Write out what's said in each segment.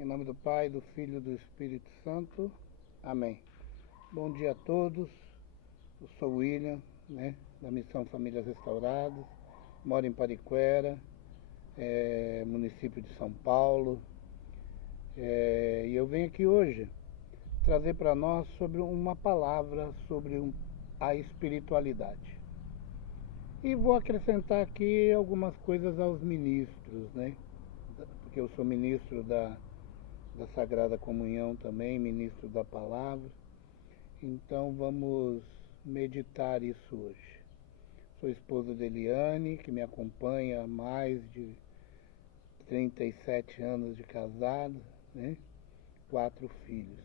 Em nome do Pai, do Filho e do Espírito Santo. Amém. Bom dia a todos. Eu sou William, da Missão Famílias Restauradas. Moro em Pariquera, município de São Paulo. E eu venho aqui hoje trazer para nós sobre uma palavra sobre a espiritualidade. E vou acrescentar aqui algumas coisas aos ministros, porque eu sou ministro da Sagrada Comunhão também, ministro da Palavra. Então vamos meditar isso hoje. Sou esposa de Eliane, que me acompanha há mais de 37 anos de casado, 4 filhos.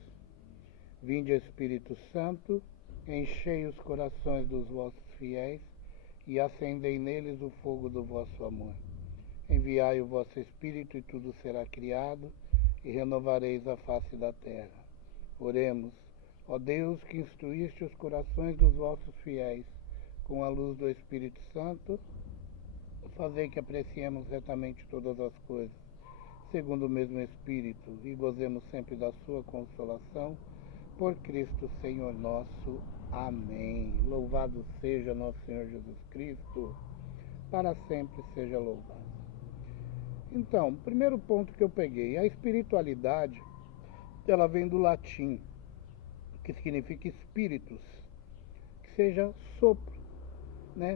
Vinde, Espírito Santo, enchei os corações dos vossos fiéis e acendei neles o fogo do vosso amor. Enviai o vosso Espírito e tudo será criado e renovareis a face da terra. Oremos. Ó Deus, que instruíste os corações dos vossos fiéis com a luz do Espírito Santo, fazei que apreciemos retamente todas as coisas, segundo o mesmo Espírito, e gozemos sempre da sua consolação, por Cristo Senhor nosso. Amém. Louvado seja nosso Senhor Jesus Cristo, para sempre seja louvado. Então, primeiro ponto que eu peguei, a espiritualidade, ela vem do latim, que significa espíritos, que seja sopro,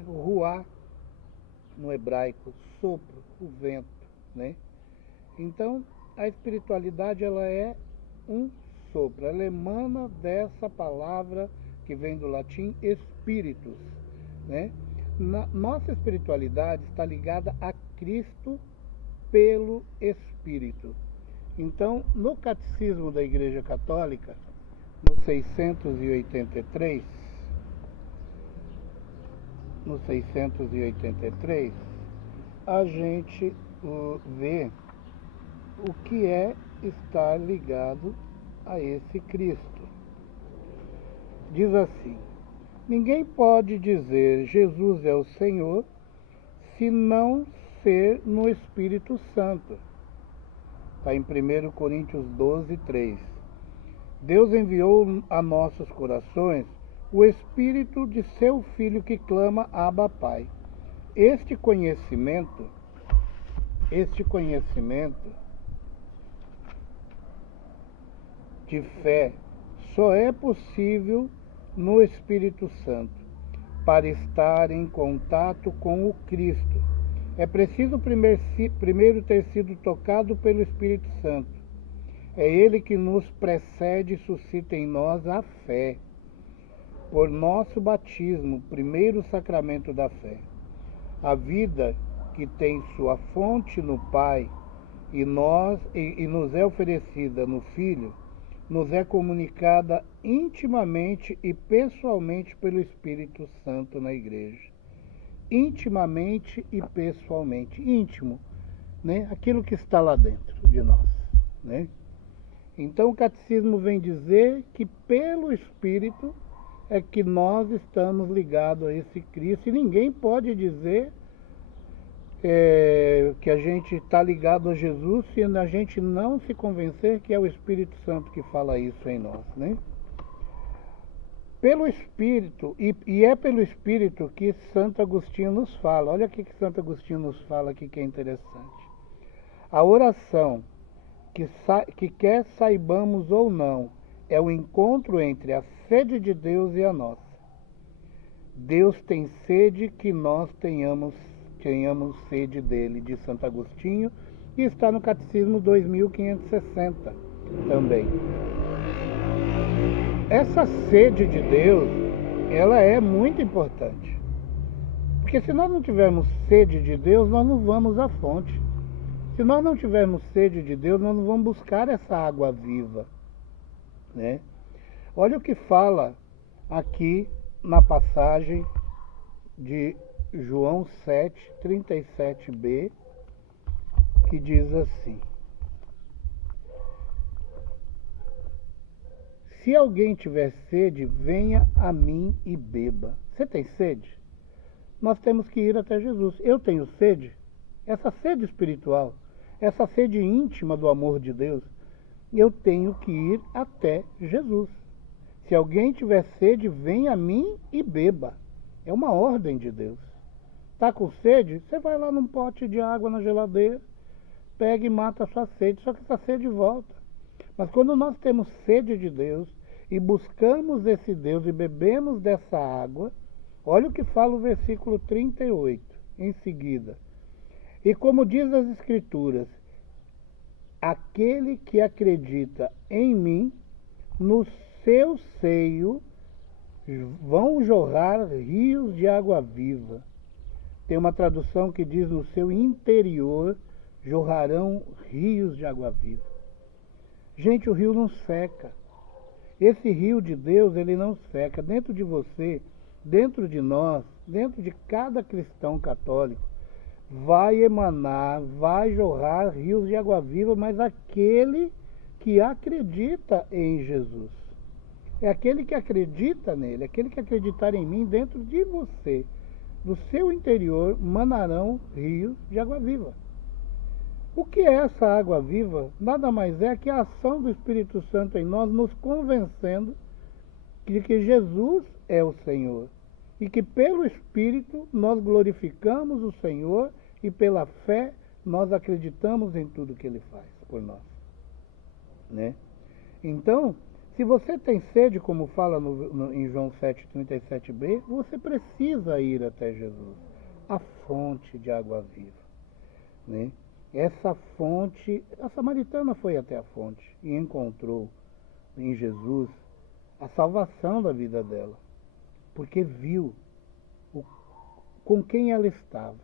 o ruá, no hebraico, sopro, o vento, Então, a espiritualidade, ela é um sopro, ela emana dessa palavra que vem do latim espíritus, Nossa espiritualidade está ligada a Cristo pelo Espírito. Então, no Catecismo da Igreja Católica, no 683, a gente vê o que é estar ligado a esse Cristo. Diz assim: ninguém pode dizer Jesus é o Senhor se não ser no Espírito Santo. Está em 1 Coríntios 12, 3. Deus enviou a nossos corações o Espírito de seu Filho que clama Abba Pai. Este conhecimento de fé só é possível no Espírito Santo, para estar em contato com o Cristo. É preciso primeiro ter sido tocado pelo Espírito Santo. É Ele que nos precede e suscita em nós a fé. Por nosso batismo, primeiro sacramento da fé. A vida que tem sua fonte no Pai e nos é oferecida no Filho, nos é comunicada intimamente e pessoalmente pelo Espírito Santo na Igreja. Intimamente e pessoalmente. Íntimo, aquilo que está lá dentro de nós, Então o Catecismo vem dizer que pelo Espírito é que nós estamos ligados a esse Cristo, e ninguém pode dizer que a gente está ligado a Jesus se a gente não se convencer que é o Espírito Santo que fala isso em nós, Pelo Espírito, e é pelo Espírito que Santo Agostinho nos fala. Olha o que Santo Agostinho nos fala aqui, que é interessante. A oração, que quer saibamos ou não, é o encontro entre a sede de Deus e a nossa. Deus tem sede que nós tenhamos sede dele, de Santo Agostinho, e está no Catecismo 2560 também. Essa sede de Deus, ela é muito importante. Porque se nós não tivermos sede de Deus, nós não vamos à fonte. Se nós não tivermos sede de Deus, nós não vamos buscar essa água viva, Olha o que fala aqui na passagem de João 7, 37b, que diz assim: se alguém tiver sede, venha a mim e beba. Você tem sede? Nós temos que ir até Jesus. Eu tenho sede. Essa sede espiritual, essa sede íntima do amor de Deus, eu tenho que ir até Jesus. Se alguém tiver sede, venha a mim e beba. É uma ordem de Deus. Está com sede? Você vai lá num pote de água na geladeira, pega e mata a sua sede, só que essa sede volta. Mas quando nós temos sede de Deus e buscamos esse Deus e bebemos dessa água, olha o que fala o versículo 38, em seguida. E como diz as Escrituras, aquele que acredita em mim, no seu seio vão jorrar rios de água viva. Tem uma tradução que diz: no seu interior jorrarão rios de água viva. Gente, o rio não seca. Esse rio de Deus, ele não seca. Dentro de você, dentro de nós, dentro de cada cristão católico, vai emanar, vai jorrar rios de água viva, mas aquele que acredita em Jesus. É aquele que acredita nele, aquele que acreditar em mim, dentro de você, do seu interior, manarão rios de água viva. O que é essa água viva? Nada mais é que a ação do Espírito Santo em nós, nos convencendo de que Jesus é o Senhor. E que pelo Espírito nós glorificamos o Senhor e pela fé nós acreditamos em tudo que Ele faz por nós. Né? Então, se você tem sede, como fala em João 7,37b, você precisa ir até Jesus, a fonte de água viva. Né? Essa fonte, a samaritana foi até a fonte e encontrou em Jesus a salvação da vida dela, porque viu com quem ela estava.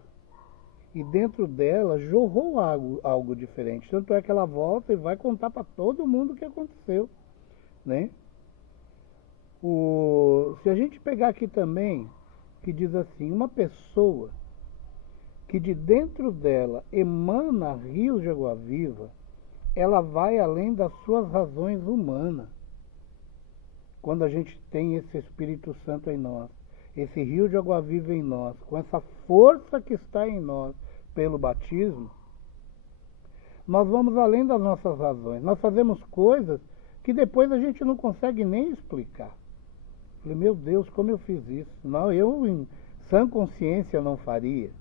E dentro dela jorrou algo diferente. Tanto é que ela volta e vai contar para todo mundo o que aconteceu. Né? Se a gente pegar aqui também, que diz assim, uma pessoa que de dentro dela emana rios de água viva, ela vai além das suas razões humanas. Quando a gente tem esse Espírito Santo em nós, esse rio de água viva em nós, com essa força que está em nós pelo batismo, nós vamos além das nossas razões. Nós fazemos coisas que depois a gente não consegue nem explicar. Falei, meu Deus, como eu fiz isso? Não, eu em sã consciência não faria.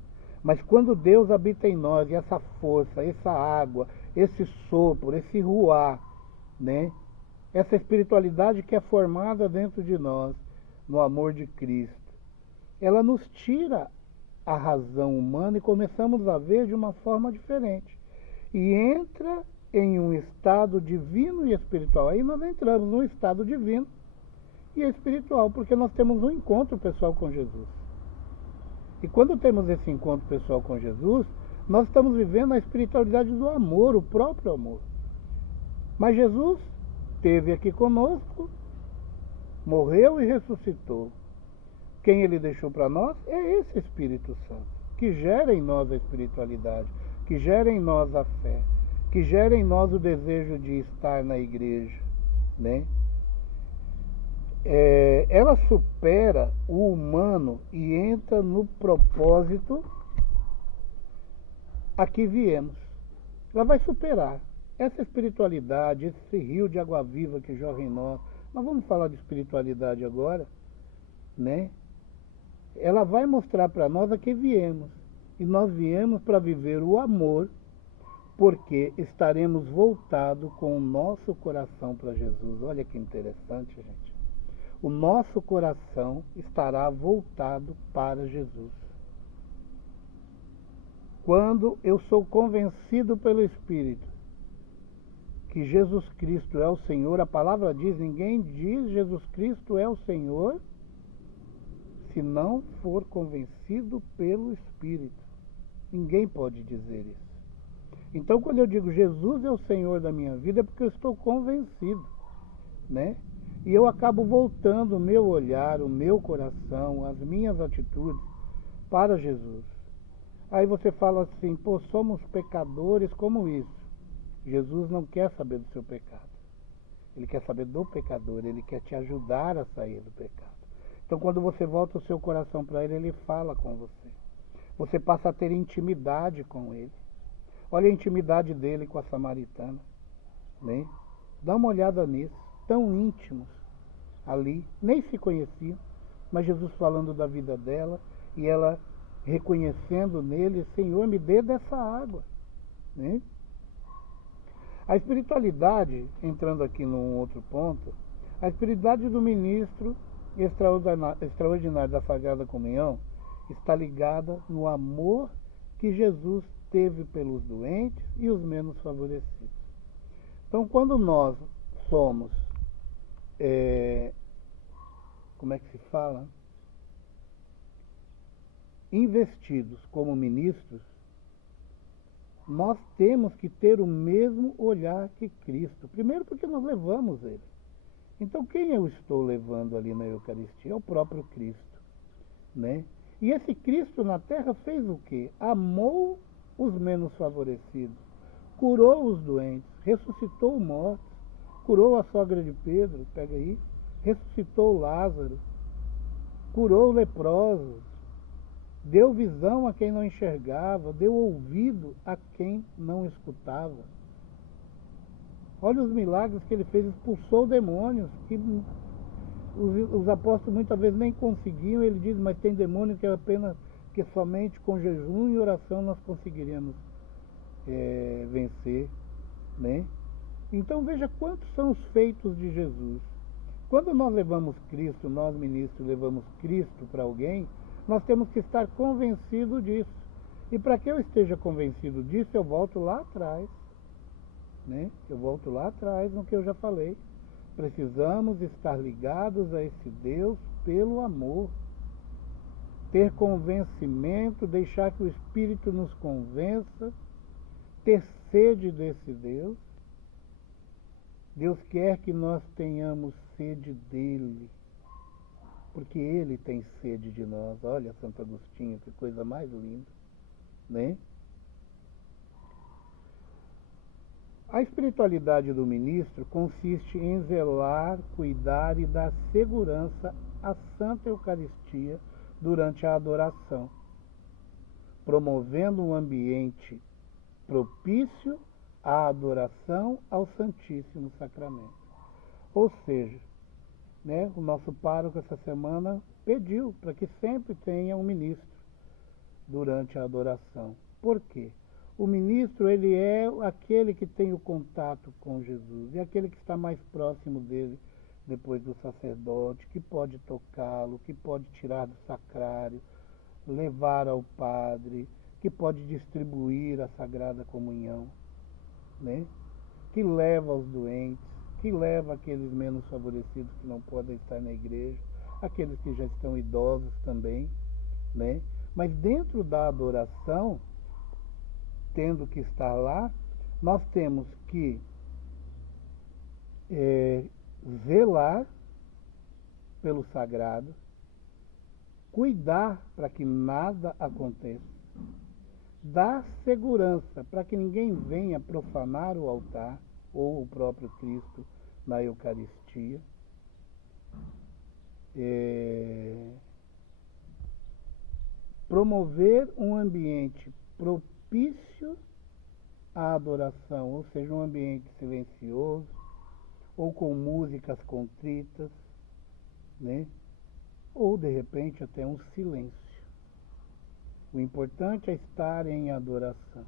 Mas quando Deus habita em nós, e essa força, essa água, esse sopro, esse ruar, né? Essa espiritualidade que é formada dentro de nós, no amor de Cristo, ela nos tira a razão humana e começamos a ver de uma forma diferente. E entra em um estado divino e espiritual. Aí nós entramos num estado divino e espiritual, porque nós temos um encontro pessoal com Jesus. E quando temos esse encontro pessoal com Jesus, nós estamos vivendo a espiritualidade do amor, o próprio amor. Mas Jesus esteve aqui conosco, morreu e ressuscitou. Quem Ele deixou para nós é esse Espírito Santo, que gera em nós a espiritualidade, que gera em nós a fé, que gera em nós o desejo de estar na igreja, né? Ela supera o humano e entra no propósito a que viemos. Ela vai superar essa espiritualidade, esse rio de água viva que jorra em nós. Nós vamos falar de espiritualidade agora, né? Ela vai mostrar para nós a que viemos. E nós viemos para viver o amor, porque estaremos voltados com o nosso coração para Jesus. Olha que interessante, gente. O nosso coração estará voltado para Jesus. Quando eu sou convencido pelo Espírito que Jesus Cristo é o Senhor, a palavra diz, ninguém diz Jesus Cristo é o Senhor se não for convencido pelo Espírito. Ninguém pode dizer isso. Então, quando eu digo Jesus é o Senhor da minha vida, é porque eu estou convencido, né? E eu acabo voltando o meu olhar, o meu coração, as minhas atitudes para Jesus. Aí você fala assim, pô, somos pecadores, como isso? Jesus não quer saber do seu pecado. Ele quer saber do pecador, ele quer te ajudar a sair do pecado. Então, quando você volta o seu coração para ele, ele fala com você. Você passa a ter intimidade com ele. Olha a intimidade dele com a samaritana, né? Dá uma olhada nisso, tão íntimos ali, nem se conheciam, mas Jesus falando da vida dela e ela reconhecendo nele, Senhor, me dê dessa água, né? A espiritualidade, entrando aqui num outro ponto, a espiritualidade do ministro extraordinário da Sagrada Comunhão está ligada no amor que Jesus teve pelos doentes e os menos favorecidos. Então, quando nós somos, como é que se fala? Investidos como ministros, nós temos que ter o mesmo olhar que Cristo. Primeiro porque nós levamos Ele. Então, quem eu estou levando ali na Eucaristia é o próprio Cristo, né? E esse Cristo na terra fez o quê? Amou os menos favorecidos, curou os doentes, ressuscitou mortos, curou a sogra de Pedro, pega aí, ressuscitou Lázaro, curou leprosos, deu visão a quem não enxergava, deu ouvido a quem não escutava. Olha os milagres que ele fez, expulsou demônios, que os apóstolos muitas vezes nem conseguiam. Ele diz, mas tem demônio que é apenas que somente com jejum e oração nós conseguiríamos vencer, né? Então veja quantos são os feitos de Jesus. Quando nós levamos Cristo, nós ministros levamos Cristo para alguém, nós temos que estar convencidos disso. E para que eu esteja convencido disso, eu volto lá atrás, né? Eu volto lá atrás no que eu já falei. Precisamos estar ligados a esse Deus pelo amor. Ter convencimento, deixar que o Espírito nos convença, ter sede desse Deus. Deus quer que nós tenhamos sede dele, porque ele tem sede de nós. Olha, Santo Agostinho, que coisa mais linda, né? A espiritualidade do ministro consiste em zelar, cuidar e dar segurança à Santa Eucaristia durante a adoração, promovendo um ambiente propício à adoração ao Santíssimo Sacramento. Ou seja, né, o nosso pároco essa semana pediu para que sempre tenha um ministro durante a adoração. Por quê? O ministro, ele é aquele que tem o contato com Jesus, é aquele que está mais próximo dele depois do sacerdote, que pode tocá-lo, que pode tirar do sacrário, levar ao padre, que pode distribuir a Sagrada Comunhão, né? Que leva os doentes, que leva aqueles menos favorecidos que não podem estar na igreja, aqueles que já estão idosos também, né? Mas dentro da adoração, tendo que estar lá, nós temos que zelar pelo sagrado, cuidar para que nada aconteça, dar segurança para que ninguém venha profanar o altar ou o próprio Cristo na Eucaristia, promover um ambiente propício à adoração, ou seja, um ambiente silencioso, ou com músicas contritas, né? Ou de repente até um silêncio. O importante é estar em adoração,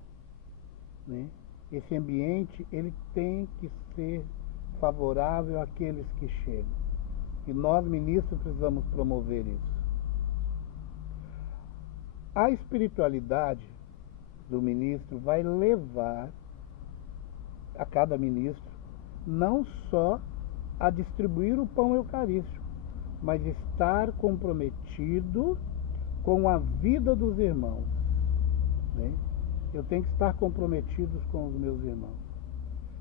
né? Esse ambiente, ele tem que ser favorável àqueles que chegam. E nós, ministros, precisamos promover isso. A espiritualidade do ministro vai levar a cada ministro não só a distribuir o pão eucarístico, mas estar comprometido com a vida dos irmãos, né? Eu tenho que estar comprometido com os meus irmãos.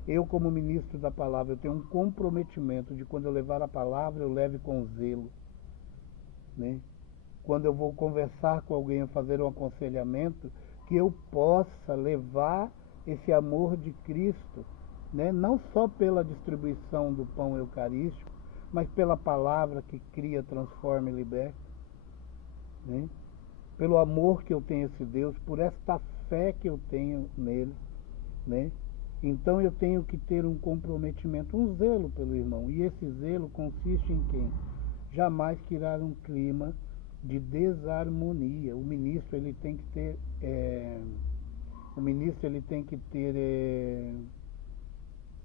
Eu, como ministro da palavra, eu tenho um comprometimento de quando eu levar a palavra, eu leve com zelo, né? Quando eu vou conversar com alguém, fazer um aconselhamento, que eu possa levar esse amor de Cristo, né? Não só pela distribuição do pão eucarístico, mas pela palavra que cria, transforma e liberta, né? Pelo amor que eu tenho a esse Deus, por esta fé que eu tenho nele, né? Então eu tenho que ter um comprometimento, um zelo pelo irmão. E esse zelo consiste em quem? Jamais criar um clima de desarmonia. O ministro ele tem que ter,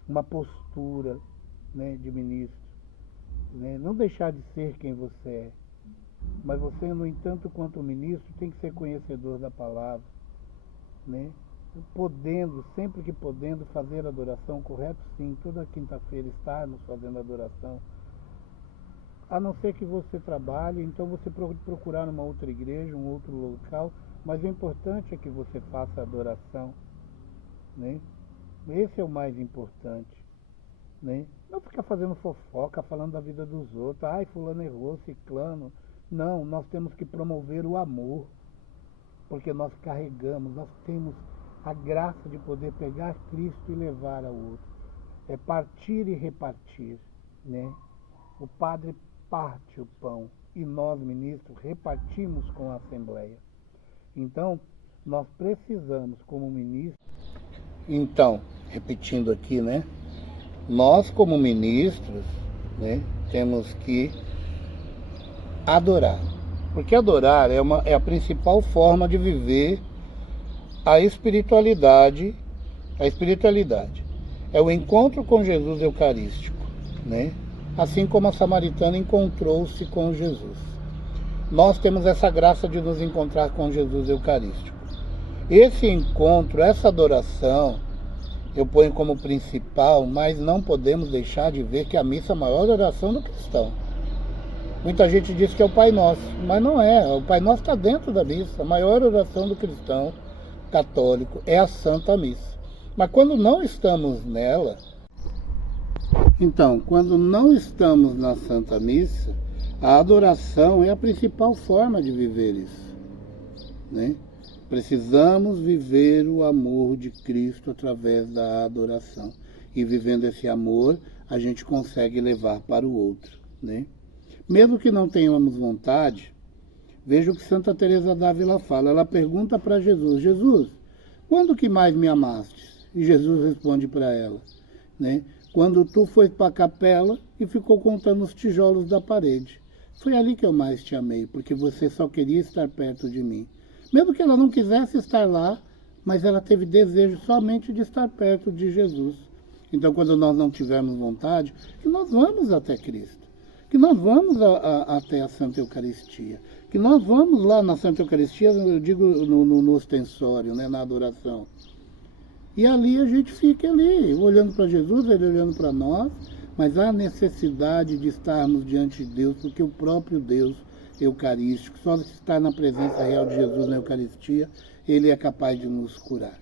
uma postura, né, de ministro, né? Não deixar de ser quem você é. Mas você, no entanto, quanto ministro, tem que ser conhecedor da palavra, né? Podendo, sempre que podendo, fazer adoração, correto? Sim, toda quinta-feira estarmos fazendo adoração. A não ser que você trabalhe, então você procurar uma outra igreja, um outro local, mas o importante é que você faça adoração, né? Esse é o mais importante, né? Não ficar fazendo fofoca, falando da vida dos outros. Ai, fulano errou, ciclano. Não, nós temos que promover o amor, porque nós carregamos, nós temos a graça de poder pegar Cristo e levar ao outro. É partir e repartir, né? O padre parte o pão e nós, ministros, repartimos com a Assembleia. Então, nós precisamos, como ministros... Então, repetindo aqui, né? Nós, como ministros, né, temos que adorar. Porque adorar é a principal forma de viver a espiritualidade. A espiritualidade é o encontro com Jesus eucarístico, né? Assim como a samaritana encontrou-se com Jesus. Nós temos essa graça de nos encontrar com Jesus eucarístico. Esse encontro, essa adoração, eu ponho como principal, mas não podemos deixar de ver que a missa é a maior oração do cristão. Muita gente diz que é o Pai Nosso, mas não é. O Pai Nosso está dentro da missa. A maior oração do cristão católico é a Santa Missa. Mas quando não estamos nela, então, quando não estamos na Santa Missa, a adoração é a principal forma de viver isso, né? Precisamos viver o amor de Cristo através da adoração. E vivendo esse amor, a gente consegue levar para o outro, né? Mesmo que não tenhamos vontade, veja o que Santa Teresa d'Ávila fala. Ela pergunta para Jesus: Jesus, quando que mais me amaste? E Jesus responde para ela, né? Quando tu foi para a capela e ficou contando os tijolos da parede. Foi ali que eu mais te amei, porque você só queria estar perto de mim. Mesmo que ela não quisesse estar lá, mas ela teve desejo somente de estar perto de Jesus. Então, quando nós não tivermos vontade, que nós vamos até Cristo, que nós vamos até a Santa Eucaristia, que nós vamos lá na Santa Eucaristia, eu digo no ostensório, né, na adoração. E ali a gente fica ali, olhando para Jesus, ele olhando para nós, mas há necessidade de estarmos diante de Deus, porque o próprio Deus eucarístico, só de estar na presença real de Jesus na Eucaristia, ele é capaz de nos curar.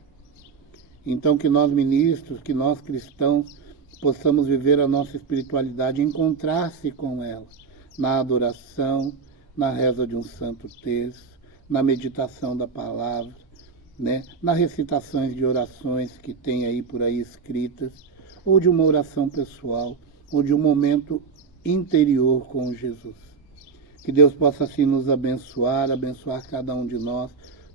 Então que nós ministros, que nós cristãos, possamos viver a nossa espiritualidade, encontrar-se com ela, na adoração, na reza de um santo terço, na meditação da palavra, né? Nas recitações de orações que tem aí por aí escritas, ou de uma oração pessoal, ou de um momento interior com Jesus. Que Deus possa assim nos abençoar, abençoar cada um de nós,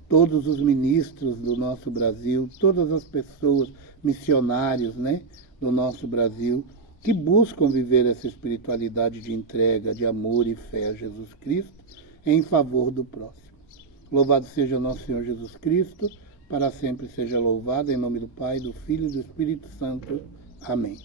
todos os ministros do nosso Brasil, todas as pessoas, missionários, né, do nosso Brasil, que buscam viver essa espiritualidade de entrega, de amor e fé a Jesus Cristo, em favor do próximo. Louvado seja nosso Senhor Jesus Cristo, para sempre seja louvado, em nome do Pai, do Filho e do Espírito Santo. Amém.